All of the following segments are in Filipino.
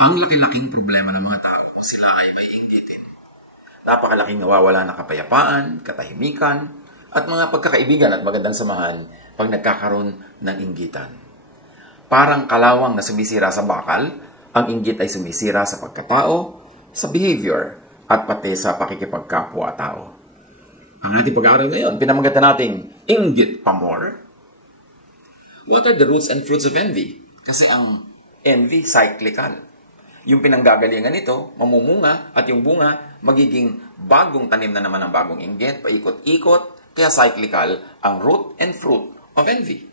Ang laki-laking problema ng mga tao kung sila ay may inggitin. Napakalaking nawawala na kapayapaan, katahimikan, at mga pagkakaibigan at magandang samahan pag nagkakaroon ng inggitan. Parang kalawang na sumisira sa bakal, ang inggit ay sumisira sa pagkatao, sa behavior, at pati sa pakikipagkapwa-tao. Ang ating pag-aaral ngayon, pinamagatan nating inggit pa more. What are the roots and fruits of envy? Kasi ang envy, cyclical. Yung pinanggagalingan nito, mamumunga, at yung bunga, magiging bagong tanim na naman ang bagong inggit, paikot-ikot, kaya cyclical ang root and fruit of envy.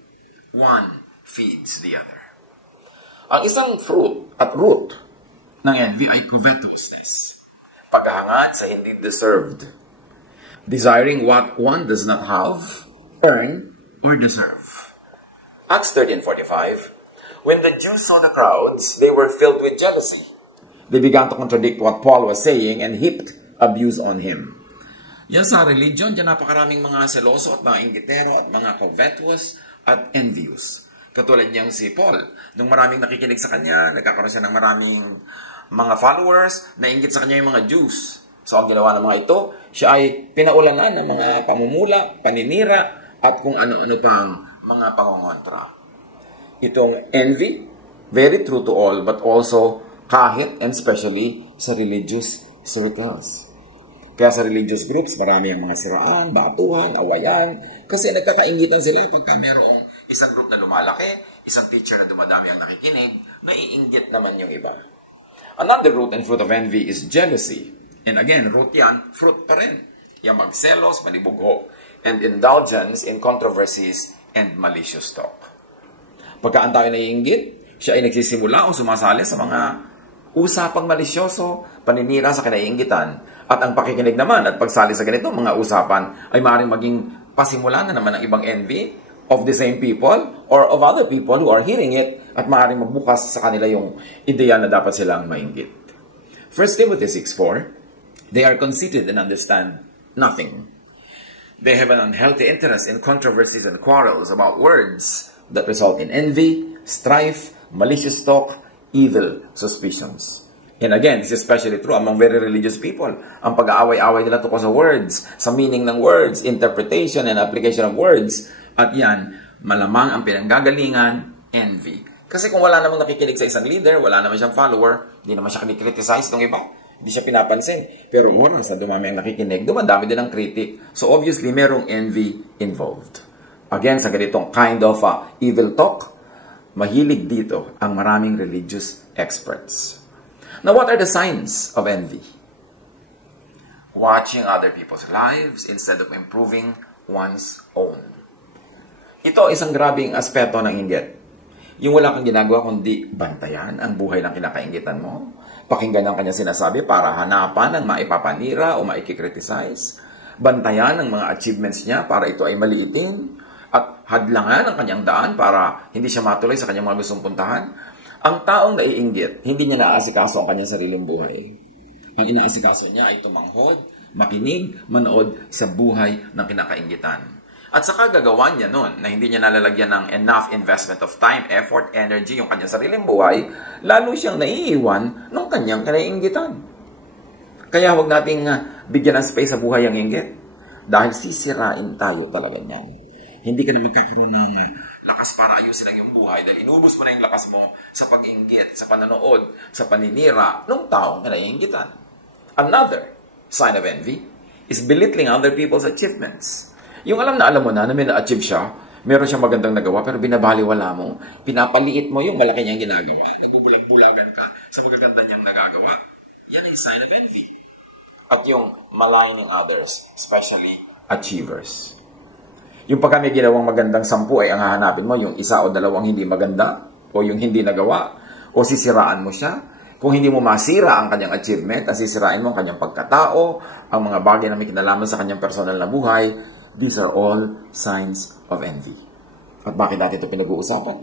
One feeds the other. Ang isang fruit at root ng envy ay covetousness. Paghahangad sa hindi deserved. Desiring what one does not have, earn, or deserve. Acts 13:45. When the Jews saw the crowds, they were filled with jealousy. They began to contradict what Paul was saying and heaped abuse on him. Yan sa religion, dyan napakaraming mga seloso at mga inggitero at mga covetous at envious. Katulad niyang si Paul. Nung maraming nakikinig sa kanya, nagkakaroon siya ng maraming mga followers, nainggit sa kanya yung mga Jews. So ang ginawa ng mga ito, siya ay pinaulanan ng mga pamumula, paninira, at kung ano-ano pang mga pangongontra. Itong envy, very true to all, but also kahit and especially sa religious circles. Kaya sa religious groups, marami ang mga siraan, batuhan, awayan, kasi nagkakaingitan sila pagka merong isang group na lumalaki, isang teacher na dumadami ang nakikinig, naiinggit naman yung iba. Another root and fruit of envy is jealousy. And again, root yan, fruit pa rin. Yung magselos, malibugho, and indulgence in controversies and malicious talk. Pagka ang tayo naiinggit, siya ay nagsisimula o sumasali sa mga usapang malisyoso, paninira sa kinaiinggitan. At ang pakikinig naman at pagsali sa ganito mga usapan ay maaaring maging pasimula na naman ng ibang envy of the same people or of other people who are hearing it at maaaring magbukas sa kanila yung ideya na dapat silang mainggit. 1 Timothy 6:4, they are conceited and understand nothing. They have an unhealthy interest in controversies and quarrels about words that result in envy, strife, malicious talk, evil suspicions. And again, this is especially true among very religious people. Ang pag-aaway-away nila tungkol sa words, sa meaning ng words, interpretation and application of words. At yan, malamang ang pinanggagalingan, envy. Kasi kung wala namang nakikinig sa isang leader, wala naman siyang follower, hindi naman siya kinikriticize ng iba, hindi siya pinapansin. Pero oras na dumami ang nakikinig, dumadami din ang critic. So obviously, merong envy involved. Again, sa ganitong kind of evil talk, mahilig dito ang maraming religious experts. Now, what are the signs of envy? Watching other people's lives instead of improving one's own. Ito isang grabing aspeto ng inggit. Yung wala kang ginagawa kundi bantayan ang buhay ng kinakainggitan mo, pakinggan ang kanyang sinasabi para hanapan ng maipapanira o maikikriticize, bantayan ang mga achievements niya para ito ay maliitin, at hadlangan ang kanyang daan para hindi siya matuloy sa kanyang mga gustong puntahan. Ang taong naiinggit, hindi niya naaasikaso ang kanyang sariling buhay. Ang inaasikaso niya ay tumanghod, makinig, manood sa buhay ng kinakainggitan. At saka gagawa niya nun na hindi niya nalalagyan ng enough investment of time, effort, energy yung kanyang sariling buhay, lalo siyang naiiwan ng kanyang kinaiinggitan. Kaya huwag nating bigyan ng space sa buhay ang inggit. Dahil sisirain tayo talaga niyan. Hindi ka na magkakaroon ng lakas para ayusin ang iyong buhay dahil inubos mo na yung lakas mo sa pag-inggit, sa pananood, sa paninira ng taong kinaiinggitan. Another sign of envy is belittling other people's achievements. Yung alam mo na may na-achieve siya, meron siyang magandang nagawa pero binabaliwala mo, pinapaliit mo yung malaki niyang ginagawa, nagbubulag-bulagan ka sa magaganda niyang nagagawa. Yan ay sign of envy. At yung maligning others, especially achievers. Yung pagka may ginawang magandang 10 ay ang hahanapin mo, yung 1 o 2 hindi maganda, o yung hindi nagawa, o sisiraan mo siya. Kung hindi mo masira ang kanyang achievement, at sisirain mo ang kanyang pagkatao, ang mga bagay na may kinalaman sa kanyang personal na buhay, these are all signs of envy. At bakit natin ito pinag-uusapan?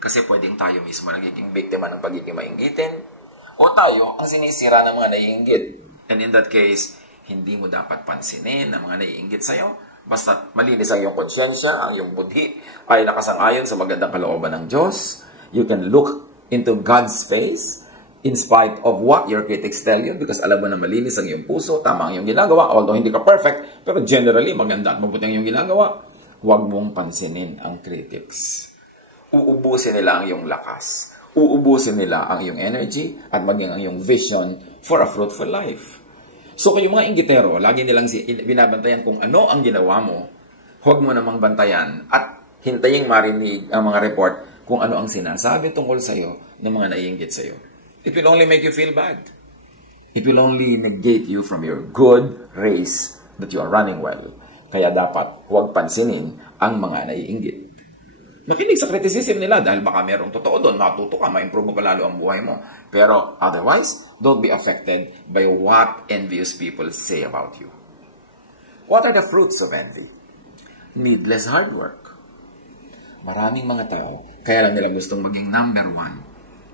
Kasi pwedeng tayo mismo nagiging biktima ng pagiging mainggitin, o tayo ang sinisira ng mga naiinggit. And in that case, hindi mo dapat pansinin ang mga naiinggit sa'yo. Basta malinis ang iyong konsyensya, ang iyong budhi ay nakasang-ayon sa magandang kalooban ng Diyos. You can look into God's face in spite of what your critics tell you because alam mo na malinis ang iyong puso, tama ang iyong ginagawa, although hindi ka perfect, pero generally maganda at mabuti ang iyong ginagawa, huwag mong pansinin ang critics. Uubusin nila ang iyong lakas. Uubusin nila ang iyong energy at maging ang iyong vision for a fruitful life. So kung yung mga inggitero, lagi nilang binabantayan kung ano ang ginawa mo, huwag mo namang bantayan at hintayin marinig ang mga report kung ano ang sinasabi tungkol sa iyo ng mga naiinggit sa iyo. It will only make you feel bad. It will only negate you from your good race that you are running well. Kaya dapat huwag pansinin ang mga naiinggit. Makinig sa criticism nila dahil baka merong totoo doon, matuto ka, ma-improve mo pa lalo ang buhay mo. Pero otherwise, don't be affected by what envious people say about you. What are the fruits of envy? Needless hard work. Maraming mga tao, kaya lang nila gustong maging number one.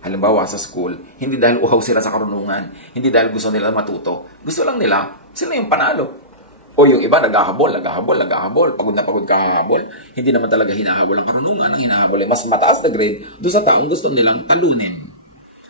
Halimbawa sa school, hindi dahil uhaw sila sa karunungan, hindi dahil gusto nila matuto. Gusto lang nila, sila yung panalo. O yung iba, naghahabol. Pagod na pagod kahabol. Hindi naman talaga hinahabol ang karunungan. Ang hinahabol ay mas mataas na grade doon sa taong gusto nilang talunin.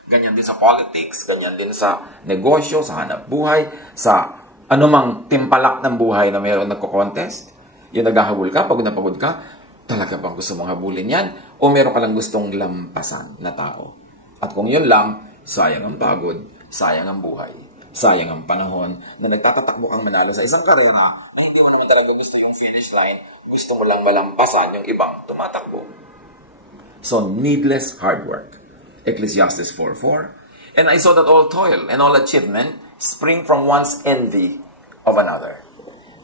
Ganyan din sa politics, ganyan din sa negosyo, sa hanap buhay, sa anumang timpalak ng buhay na mayroon nagko-contest. Yung naghahabol ka, pagod na pagod ka, talaga bang gusto mong habulin yan? O meron ka lang gustong lampasan na tao? At kung yun lang, sayang ang pagod, sayang ang buhay. Sayang ang panahon na nagtatatakbo kang manalo sa isang karera na hindi mo naman talaga gusto yung finish line. Gusto mo lang malampasan yung ibang tumatakbo. So, needless hard work. Ecclesiastes 4:4. And I saw that all toil and all achievement spring from one's envy of another.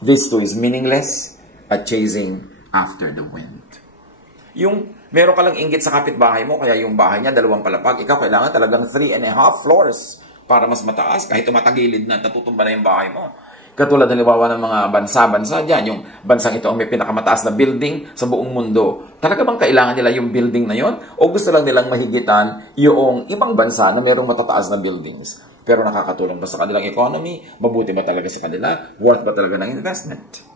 This too is meaningless, a chasing after the wind. Yung meron ka lang inggit sa kapitbahay mo, kaya yung bahay niya 2 palapag, ikaw kailangan talagang 3.5 floors para mas mataas, kahit tumatagilid na, natutumba na yung bahay mo. Katulad ng liwawa ng mga bansa-bansa dyan, yung bansang ito ang may pinakamataas na building sa buong mundo. Talaga bang kailangan nila yung building na yon? O gusto lang nilang mahigitan yung ibang bansa na mayroong matataas na buildings? Pero nakakatulong ba sa kanilang economy? Mabuti ba talaga sa kanila? Worth ba talaga ng investment?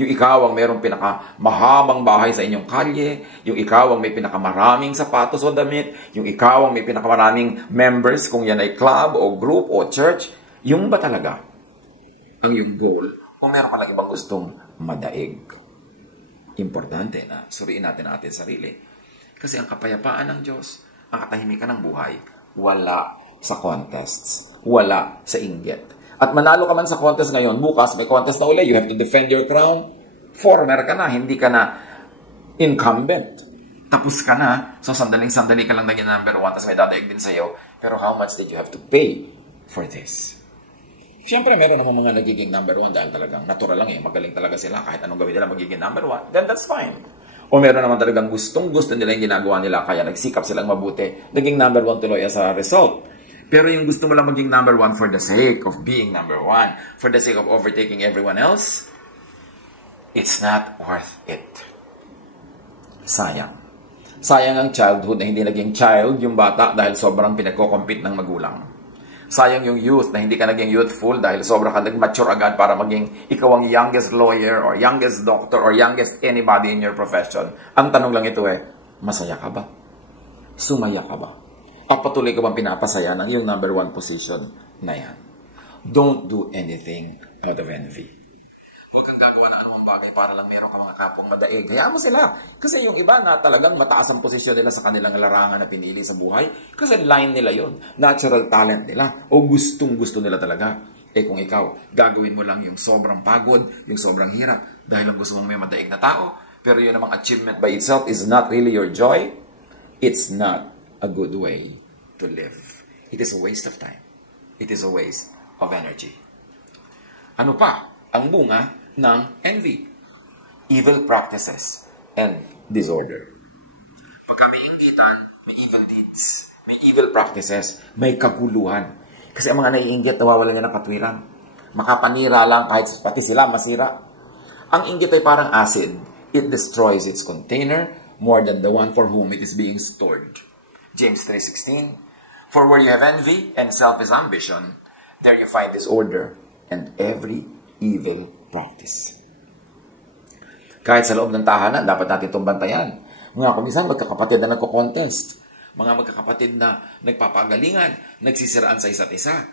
Yung ikaw ang mayroong pinakamahabang bahay sa inyong kalye, yung ikaw ang may pinakamaraming sapatos o damit, yung ikaw ang may pinakamaraming members kung yan ay club o group o church, yung ba talaga ang yung goal kung meron ka lang ibang gustong madaig? Importante na suriin natin ang ating sarili. Kasi ang kapayapaan ng Diyos, ang katahimikan ng buhay, wala sa contests, wala sa inggit. At manalo ka man sa contest ngayon, bukas may contest na uli, you have to defend your crown. Foreigner ka na, hindi ka na incumbent. Tapos ka na, so sandaling-sandali ka lang naging number 1, tapos may dadaig din sa'yo. Pero how much did you have to pay for this? Siyempre, meron naman mga nagiging number 1 dahil talagang natural lang magaling talaga sila. Kahit anong gawin nila magiging number 1, then that's fine. O meron naman talagang gustong-gusto nila yung ginagawa nila, kaya nagsikap silang mabuti, naging number 1 tuloy as a result. Pero yung gusto mo lang maging number 1 for the sake of being number 1, for the sake of overtaking everyone else, it's not worth it. Sayang. Sayang ang childhood na hindi naging child yung bata dahil sobrang pinagko-compete ng magulang. Sayang yung youth na hindi ka naging youthful dahil sobrang ka nag-mature agad para maging ikaw ang youngest lawyer or youngest doctor or youngest anybody in your profession. Ang tanong lang ito masaya ka ba? Sumaya ka ba? O patuloy ka bang pinapasaya ng iyong number 1 position na yan? Don't do anything out of envy. Huwag kang gagawa ng anumang bagay para lang meron ka mga kapong madaig. Hayaan mo sila. Kasi yung iba na talagang mataas ang posisyon nila sa kanilang larangan na pinili sa buhay. Kasi line nila yon, natural talent nila. O gustong-gusto nila talaga. Kung ikaw, gagawin mo lang yung sobrang pagod, yung sobrang hirap, dahil lang gusto mong may madaig na tao, pero yun namang achievement by itself is not really your joy, it's not a good way to live. It is a waste of time. It is a waste of energy. Ano pa ang bunga ng envy? Evil practices and disorder. Pagka may inggitan, may evil deeds, may evil practices, may kaguluhan. Kasi ang mga naiinggit, nawawalan na ng katwiran. Makapanira lang kahit pati sila masira. Ang inggit ay parang acid. It destroys its container more than the one for whom it is being stored. James 3:16. For where you have envy and selfish ambition, there you find disorder and every evil practice. Kahit sa loob ng tahanan, dapat natin itong bantayan. Mga kumisan, magkakapatid na nagko-contest. mga magkakapatid na nagpapagalingan, nagsisiraan sa isa't isa.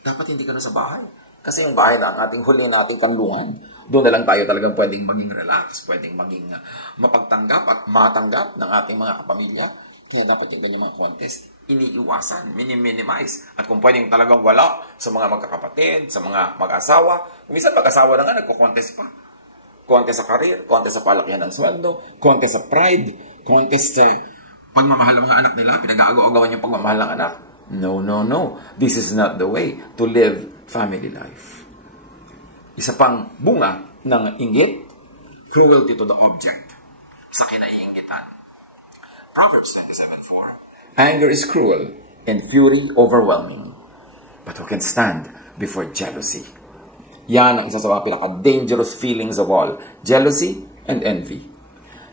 Dapat hindi ka na sa bahay. Kasi ang bahay na ang ating huli nating kanlungan. Doon na lang tayo talagang pwedeng maging relax, pwedeng maging mapagtanggap at matanggap ng ating mga kapamilya. Kaya dapat yung ganyang mga contest, iniiwasan, minimize. At kung pwedeng talagang wala sa mga magkakapatid, sa mga mag-asawa, minsan mag-asawa na nga, nagko-contest pa. Contest sa career, contest sa palakihan ng sweldo, contest sa pride, contest sa pagmamahal ng mga anak nila, pinag-aagaw-agawan yung pagmamahal ng anak. No, no, no. This is not the way to live family life. Isa pang bunga ng inggit, cruelty to the object. Sa kinaiinggitan. Proverbs 27:4. Anger is cruel and fury overwhelming. But who can stand before jealousy? Yan ang isa sa mga pinaka-dangerous feelings of all. Jealousy and envy.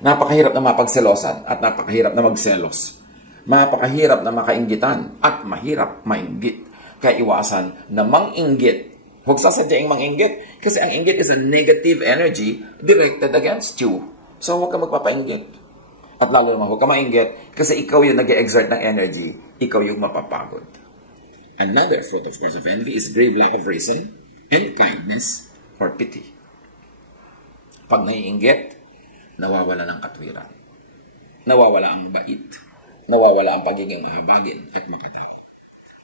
Napakahirap na mapagselosan at napakahirap na magselos. Mapakahirap na makainggitan at mahirap mainggit. Kaya iwasan na manginggit. Huwag sasadyaing manginggit kasi ang inggit is a negative energy directed against you. So huwag ka magpapainggit. At lalo naman huwag ka mainggit kasi ikaw yung nag-exert ng energy, ikaw yung mapapagod. Another fruit, of course, of envy is grave lack of reason and kindness or pity. Pag naiinggit, nawawala ng katwiran. Nawawala ang bait. Nawawala ang pagiging mahabagin at makatao.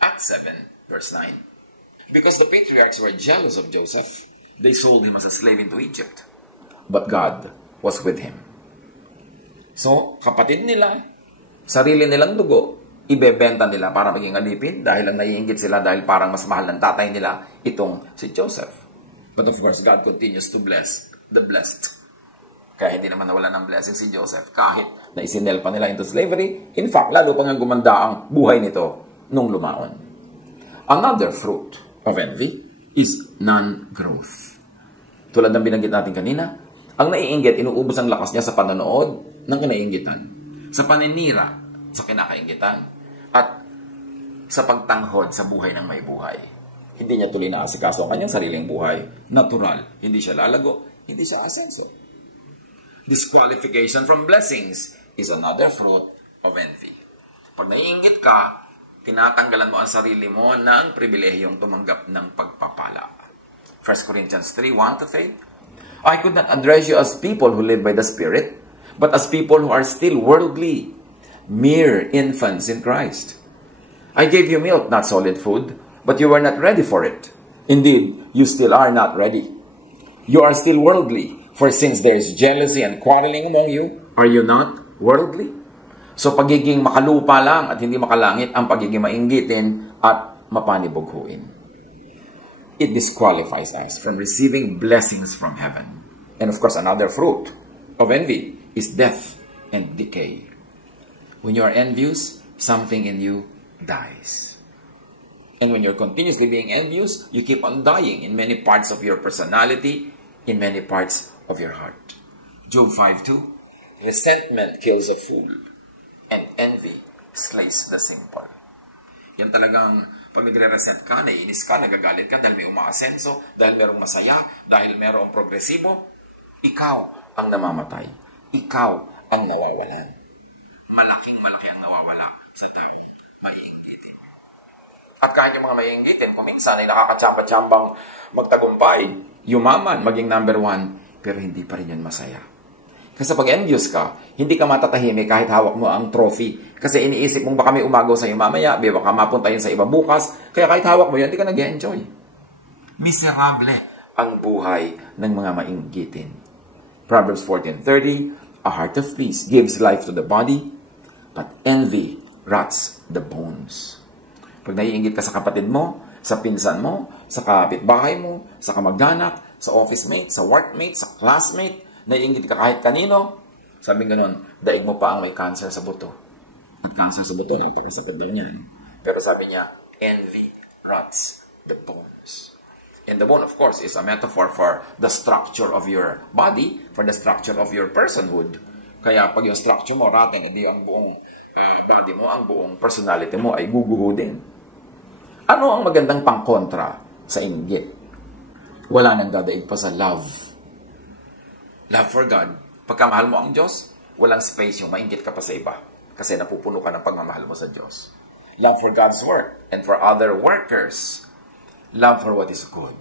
Acts 7, verse 9. Because the patriarchs were jealous of Joseph, they sold him as a slave into Egypt. But God was with him. So, kapatid nila, sarili nilang dugo, ibebenta nila para maging alipin dahil lang naiinggit sila dahil parang mas mahal ng tatay nila itong si Joseph. But of course, God continues to bless the blessed. Kaya hindi naman nawala ng blessing si Joseph kahit na isinel pa nila into slavery. In fact, lalo pang gumanda ang buhay nito nung lumaon. Another fruit of envy is non-growth. Tulad ng binanggit natin kanina, ang naiinggit, inuubos ang lakas niya sa panonood ng kinainggitan, sa paninira sa kinakainggitan, at sa pagtanghod sa buhay ng may buhay. Hindi niya tuloy na asikaso ang kanyang sariling buhay. Natural. Hindi siya lalago, hindi siya asenso. Disqualification from blessings is another fruit of envy. Pag naiinggit ka, tinatanggalan mo ang sarili mo ng pribilehiyong tumanggap ng pagpapala. 1 Corinthians 3:1-3. I could not address you as people who live by the Spirit, but as people who are still worldly, mere infants in Christ. I gave you milk, not solid food, but you were not ready for it. Indeed, you still are not ready. You are still worldly. For since there is jealousy and quarreling among you, are you not worldly? So pagiging makalupa lang at hindi makalangit ang pagiging mainggitin at mapanibughuin. It disqualifies us from receiving blessings from heaven. And of course, another fruit of envy is death and decay. When you are envious, something in you dies. And when you're continuously being envious, you keep on dying in many parts of your personality, in many parts of your heart. Job 5:2. Resentment kills a fool, and envy slays the simple. Yan talagang pag nagre-resent ka, naiinis ka, nagagalit ka dahil may umaasenso, dahil merong masaya, dahil merong progresibo, ikaw ang namamatay. Ikaw ang nawawalan. Malaking-malaki ang nawawala sa tao. Maiinggitin. At kahit yung mga maiinggitin, kung minsan ay nakakachamba-chambang magtagumpay, yumaman, maging number 1, pero hindi pa rin yan masaya. Kasi pag envious ka, hindi ka matatahimik kahit hawak mo ang trophy. Kasi iniisip mong baka may umagaw sa iyo mamaya, baka mapunta yun sa iba bukas, kaya kahit hawak mo yun, hindi ka nag-enjoy. Miserable ang buhay ng mga mainggitin. Proverbs 14:30, a heart of peace gives life to the body, but envy rots the bones. Pag naiinggit ka sa kapatid mo, sa pinsan mo, sa kapitbahay mo, sa kamag-anak, sa office mate, sa workmate, sa classmate, naiinggit ka kahit kanino, sabi ganun, daig mo pa ang may cancer sa buto. At cancer sa buto, nagpakasakit lang yan. Pero sabi niya, envy rots the bones. And the bone, of course, is a metaphor for the structure of your body, for the structure of your personhood. Kaya pag yung structure mo rotten, hindi ang buong body mo, ang buong personality mo ay guguhudin. Ano ang magandang pangkontra sa inggit? Wala nang dadaig pa sa love. Love for God. Pagkamahal mo ang Diyos, walang space yung mainggit ka pa sa iba. Kasi napupuno ka ng pagmamahal mo sa Diyos. Love for God's work and for other workers. Love for what is good.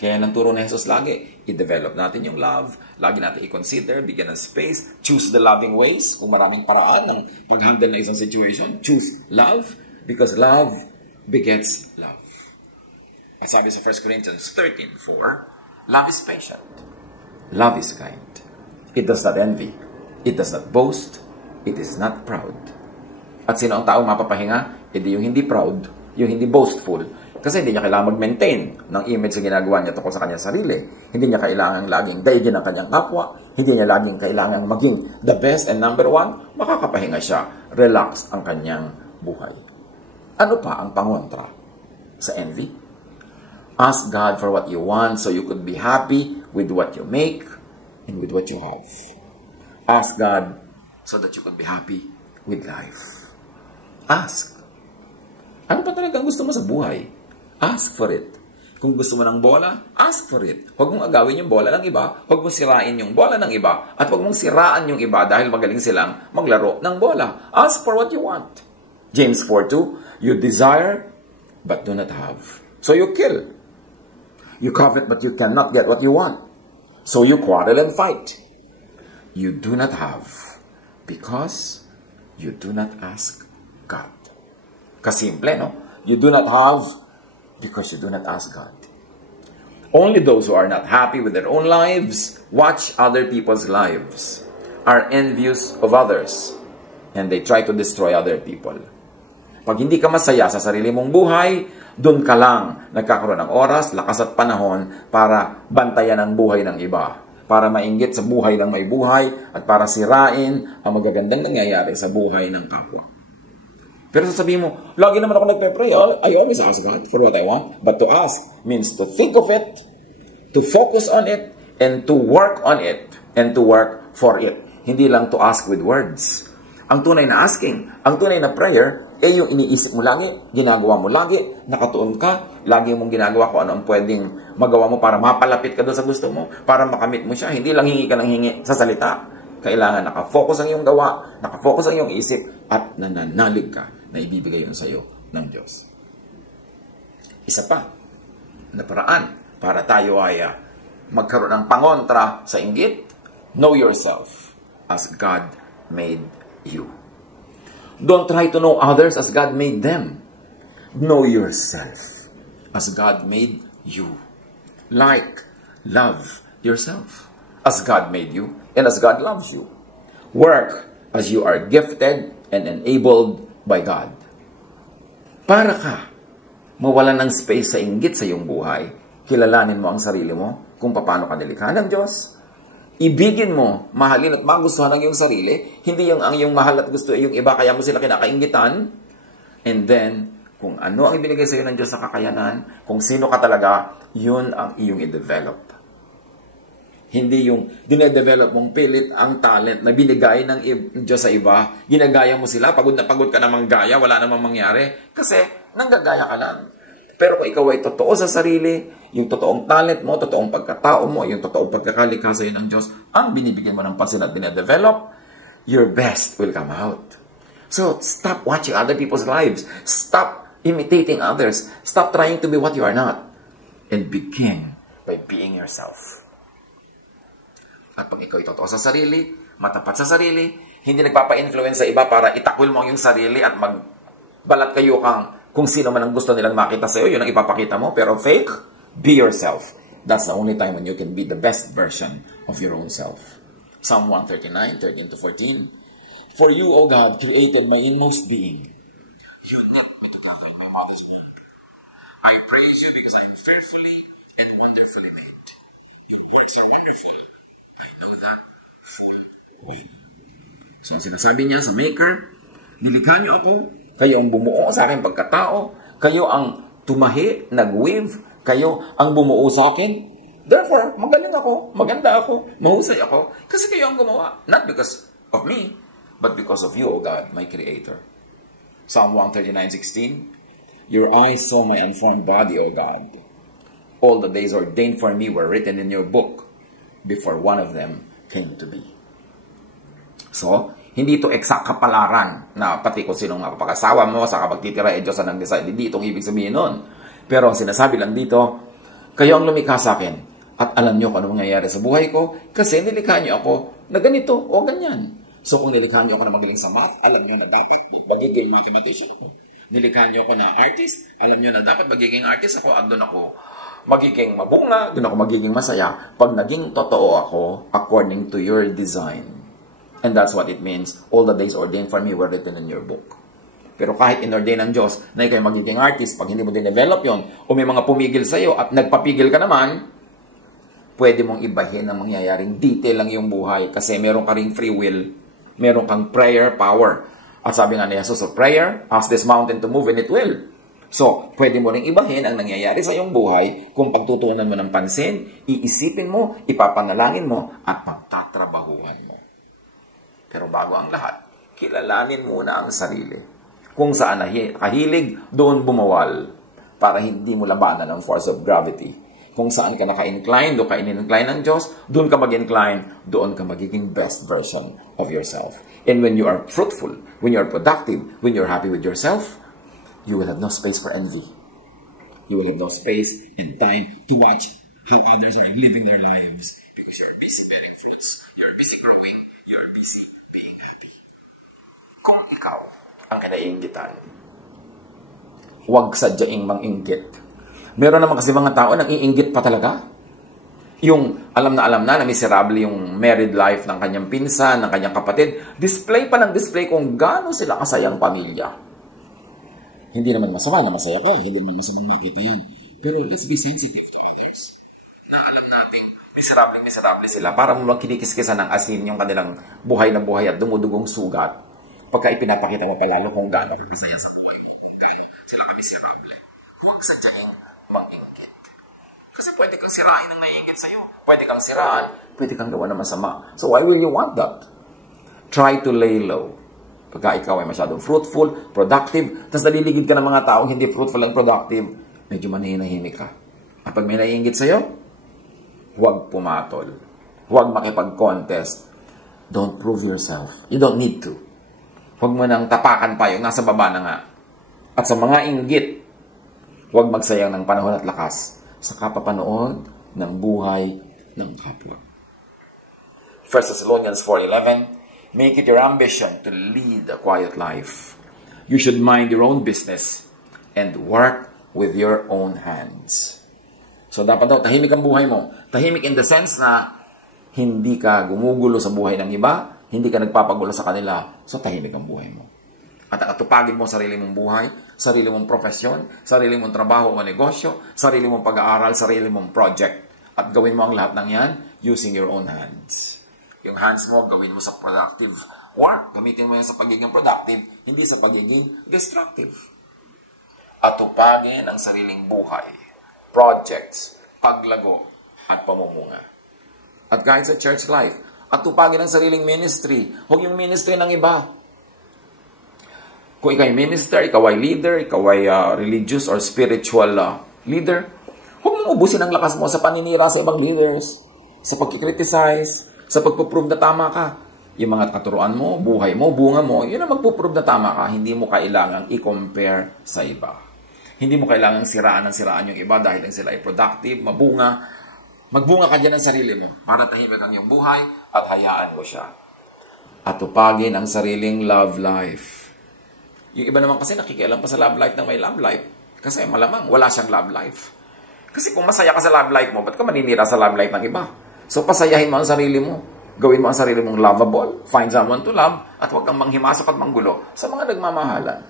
Kaya nang turo ni Jesus lagi, i-develop natin yung love, lagi natin i-consider, bigyan ng space, choose the loving ways, kung maraming paraan ng pag-handle na isang situation, choose love, because love begets love. At sabi sa 1 Corinthians 13:4, love is patient. Love is kind. It does not envy. It does not boast. It is not proud. At sino ang taong mapapahinga? Hindi yung hindi proud, yung hindi boastful. Kasi hindi niya kailangan mag-maintain ng image na ginagawa niya tungkol sa kanyang sarili. Hindi niya kailangan laging daigin ang kanyang kapwa. Hindi niya laging kailangan maging the best and number one. Makakapahinga siya. Relaxed ang kanyang buhay. Ano pa ang pangontra sa envy? Ask God for what you want so you could be happy with what you make and with what you have. Ask God so that you could be happy with life. Ask. Ano pa talagang gusto mo sa buhay? Ask for it. Kung gusto mo ng bola, ask for it. Huwag mong agawin yung bola ng iba, huwag mong sirain yung bola ng iba, at huwag mong siraan yung iba dahil magaling silang maglaro ng bola. Ask for what you want. James 4:2, you desire, but do not have. So you kill. You covet, but you cannot get what you want. So you quarrel and fight. You do not have, because you do not ask God. Kasimple, no? You do not have because you do not ask God. Only those who are not happy with their own lives watch other people's lives, are envious of others, and they try to destroy other people. Pag hindi ka masaya sa sarili mong buhay, doon ka lang nagkakaroon ng oras, lakas at panahon para bantayan ang buhay ng iba, para mainggit sa buhay ng may buhay, at para sirain ang magagandang nangyayari sa buhay ng kapwa. Pero sasabihin mo, lagi naman ako nagpe-pray. I always ask God for what I want. But to ask means to think of it, to focus on it, and to work on it, and to work for it. Hindi lang to ask with words. Ang tunay na asking, ang tunay na prayer, yung iniisip mo lagi, ginagawa mo lagi, nakatuon ka, lagi mong ginagawa kung ano ang pwedeng magawa mo para mapalapit ka doon sa gusto mo, para makamit mo siya. Hindi lang hingi ka ng hingi sa salita. Kailangan nakafocus ang iyong gawa, nakafocus ang iyong isip, at nananalig ka na ibibigay yun sa iyo ng Diyos. Isa pa na paraan para tayo ay magkaroon ng pangontra sa inggit, know yourself as God made you. Don't try to know others as God made them. Know yourself as God made you. Love yourself as God made you and as God loves you. Work as you are gifted and enabled by God. Para ka mawalan ng space sa inggit sa iyong buhay, kilalanin mo ang sarili mo kung paano ka nilikha ng Diyos. Ibigin mo, mahalin at magustuhan ang iyong sarili, hindi yung ang iyong mahal at gusto yung iba, kaya mo sila kinakainggitan. And then, kung ano ang ibinigay sa iyo ng Diyos na kakayanan, kung sino ka talaga, yun ang iyong i-develop. Hindi yung dinedevelop mong pilit ang talent na binigay ng Diyos sa iba, ginagaya mo sila, pagod na pagod ka namang gaya, wala namang mangyari, kasi nanggagaya ka lang. Pero kung ikaw ay totoo sa sarili, yung totoong talent mo, totoong pagkatao mo, yung totoong pagkakalikha sa iyo ng Diyos, ang binibigyan mo ng pansin at dinedevelop, your best will come out. So, stop watching other people's lives. Stop imitating others. Stop trying to be what you are not. And begin by being yourself. At pag ikaw ay totoo sa sarili, matapat sa sarili, hindi nagpapa-influence sa iba para itakwil mo ang iyong sarili at magbalat kayo kung sino man ang gusto nilang makita sa iyo, yun ang ipapakita mo. Pero fake, be yourself. That's the only time when you can be the best version of your own self. Psalm 139:13-14. For you, O God, created my inmost being. You knit me together in my mother's womb. I praise you because I am fearfully and wonderfully made. Your works are wonderful. I know that full well. So, ang sinasabi niya sa Maker, nilikha niyo ako, kayo ang bumuo sa aking pagkatao, kayo ang tumahi, nag-weave, kayo ang bumuo sa akin. Therefore, magaling ako, maganda ako, mahusay ako, kasi kayo ang gumawa. Not because of me, but because of you, O God, my Creator. Psalm 139:16. Your eyes saw my unformed body, O God. All the days ordained for me were written in your book before one of them came to be. So, Hindi ito exact kapalaran na pati kung sinong mapapag-asawa mo sa kapagtitira, Diyos ang nag-decide. Hindi itong ibig sabihin nun. Pero ang sinasabi lang dito, kayo ang lumikha sa akin at alam nyo kung ano mangyayari sa buhay ko kasi nilikha nyo ako na ganito o ganyan. So kung nilikha nyo ako na magaling sa math, alam nyo na dapat magiging mathematician ako. Nilikha nyo ako na artist, alam nyo na dapat magiging artist ako at doon ako magiging mabunga, doon ako magiging masaya pag naging totoo ako according to your design. And that's what it means. All the days ordained for me were written in your book. Pero kahit inordain ng Diyos na ikaw magiging artist, pag hindi mo din-develop yon o may mga pumigil sa'yo at nagpapigil ka naman, pwede mong ibahin ang mangyayaring detail lang yung buhay kasi meron ka ring free will, meron kang prayer power. At sabi nga ni Jesus, so prayer, ask this mountain to move and it will. So, pwede mo ring ibahin ang nangyayari sa iyong buhay kung pagtutuunan mo ng pansin, iisipin mo, ipapanalangin mo, at pagtatrabahuhan mo. Pero bago ang lahat, kilalanin muna ang sarili. Kung saan kahilig, doon bumawal para hindi mo labanan ang force of gravity. Kung saan ka naka-incline, doon ka in-incline ng Diyos, doon ka mag-incline, doon ka magiging best version of yourself. And when you are fruitful, when you are productive, when you're happy with yourself, you will have no space for envy. You will have no space and time to watch how others are living their lives. Because you're busy bearing fruits, you're busy growing, you're busy being happy. Kung ikaw ang kinaiinggitan, huwag sadyaing manginggit. Meron naman kasi mga tao nang iinggit pa talaga. Yung alam na miserable yung married life ng kanyang pinsan, ng kanyang kapatid, display pa ng display kung gaano sila kasayang pamilya. Hindi naman masama na masaya ka, hindi naman masamang nakikiin. Pero let's be sensitive to others. Na alam natin, miserable sila. Para mo kinikiskisan ng asin yung kanilang buhay na buhay at dumudugong sugat. Pagka ipinapakita mo palalo kung gaano ka masaya sa buhay mo, kung gaano sila ka miserable. Huwag sadyaing manginggit. Kasi pwede kang sirahin ang naiingit sa'yo. Pwede kang siraan, pwede kang gawa na masama. So why will you want that? Try to lay low. Pagka ikaw ay masyadong fruitful, productive, tapos naliligid ka ng mga tao hindi fruitful and productive, medyo manhinahimik ka. At pag may naiingit sa'yo, huwag pumatol. Huwag makipag-contest. Don't prove yourself. You don't need to. Huwag mo nang tapakan pa yung nasa baba na nga. At sa mga inggit, huwag magsayang ng panahon at lakas sa kapapanood ng buhay ng kapwa. 1 Thessalonians 4:11, make it your ambition to lead a quiet life. You should mind your own business and work with your own hands. So dapat daw tahimik ang buhay mo. Tahimik in the sense na hindi ka gumugulo sa buhay ng iba, hindi ka nagpapagulo sa kanila, so tahimik ang buhay mo. At atupagin mo sarili mong buhay, sarili mong profesyon, sarili mong trabaho o negosyo, sarili mong pag-aaral, sarili mong project. At gawin mo ang lahat ng yan using your own hands. Yung hands mo, gawin mo sa productive work. Gamitin mo yan sa pagiging productive, hindi sa pagiging destructive. Atupagin ang sariling buhay, projects, paglago, at pamumunga. At kahit sa church life, atupagin ang sariling ministry. Huwag yung ministry ng iba. Kung ikaw ay minister, ikaw ay leader, ikaw ay religious or spiritual leader, huwag mong ubusin ang lakas mo sa paninira sa ibang leaders, sa pagkikriticize, sa pagpuprove na tama ka. Yung mga katuruan mo, buhay mo, bunga mo, yun ang magpuprove na tama ka. Hindi mo kailangang i-compare sa iba. Hindi mo kailangang siraan yung iba dahil lang sila ay productive, mabunga. Magbunga ka dyan ng sarili mo para tahimik ang iyong buhay at hayaan mo siya. At tupagin ang sariling love life. Yung iba naman kasi nakikialam pa sa love life ng may love life. Kasi malamang wala siyang love life. Kasi kung masaya ka sa love life mo, ba't ka maninira sa love life ng iba? So, pasayahin mo ang sarili mo. Gawin mo ang sarili mong lovable. Find someone to love. At huwag kang manghimasok at manggulo sa mga nagmamahalan.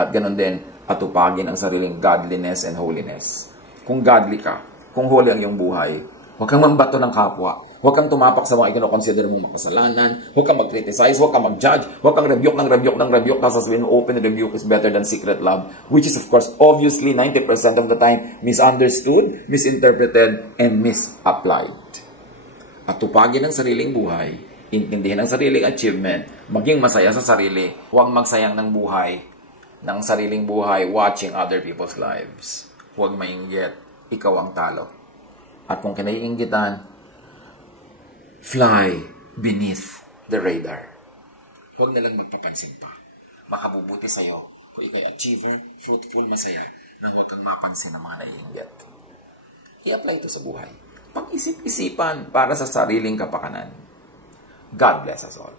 At ganun din, atupagin ang sariling godliness and holiness. Kung godly ka, kung holy ang iyong buhay, huwag kang mambato ng kapwa. Huwag kang tumapak sa mga ikonoconsider mong makasalanan. Huwag kang mag-criticize. Huwag kang mag-judge. Huwag kang rebuke ng rebuke. Tapos sabihin mo, open rebuke is better than secret love. Which is, of course, obviously, 90% of the time, misunderstood, misinterpreted, and misapplied. At tupagin ang sariling buhay, intindihin ang sariling achievement, maging masaya sa sarili, huwag magsayang ng buhay, ng sariling buhay, watching other people's lives. Huwag mainggit, ikaw ang talo. At kung kinaiinggitan, fly beneath the radar. huwag na lang magpapansin pa. Makabubuti sa'yo kung ikay achiever, fruitful, masaya, nang huwag kang mapansin ng mga naiinggit. I-apply ito sa buhay. Pag-isip-isipan para sa sariling kapakanan. God bless us all.